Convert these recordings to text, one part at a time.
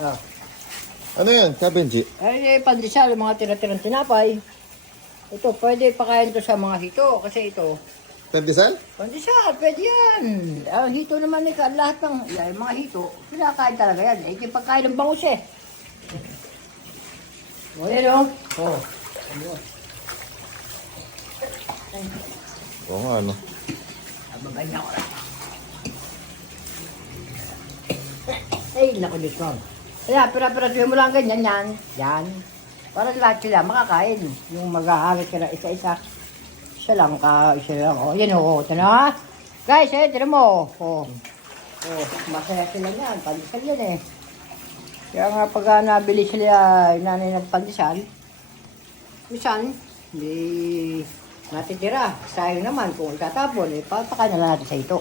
Ah. Ano yan? Kabenji? Ay, eh, pandesal, mga tira-tirang tinapay. Ito, pwede pakain to sa mga hito. Kasi ito, Pandesal? pandesal, pwede yan. Ang hito naman, eh, lahat ng yan, mga hito, pinakain talaga yan. Eh, pagkain ng bangus eh. O, yan o. Oh. Oo nga, ano. Ababay na ko lang. Ay, naku, Diyos ko. Kaya, pira-pira mo lang ganyan yan. Yan. Para lahat sila makakain. Yung mag-aaral sila isa-isa. Isa lang ka, isa lang. O, yan o. Ito na. Guys, eh, tira mo. O. O, masaya sila yan. Pandesal yan eh. Kaya nga pag ah, nabili sila yung nanay ng pandesal, minsan, hindi natitira. Sayang naman kung itatapon, eh, papakain na lang natin sa ito.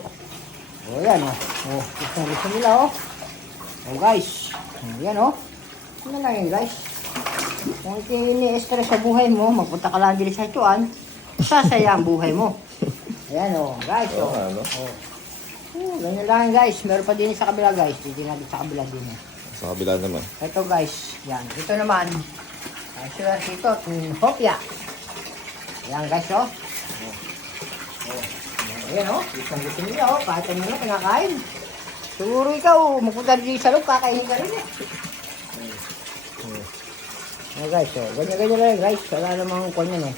O, yan o. O, gusto gusto nila o. O, guys. O, yan o. Ano lang yan, guys. Kung ini-stress sa buhay mo, magpunta ka lang din sa ituan, sasaya ang buhay mo. Ayan o, guys. Oo O, nga, ano. o. O, ganyan lang guys. Meron pa din sa kabila guys. Dito natin sa kabila din. eh. Sa kabila naman. Ito guys, yan. Ito naman, uh, sila ito, yung hopya. Yan guys, oh. Oh. Oh. Ayan, oh. Isang gusto nila, oh. Kahit ano na, kinakain. Siguro ikaw, magpunta rin sa loob, kakainin ka rin, eh. Oh, guys, oh. Ganyan-ganyan lang, guys. Wala namang kwan yan, eh.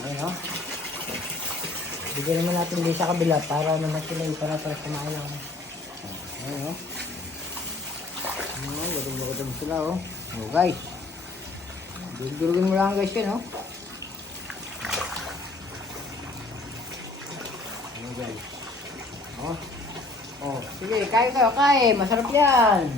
Ayan, oh. Bigyan naman natin din sa kabila para naman sila yung para-para kumain lang. Ayan, oh. Oh, gutom-gutom sila, oh. Oh, guys. Durugin mo lang, guys, yan, oh. Oh, guys. Oh. Oh, sige, kain kayo, kain. Masarap yan.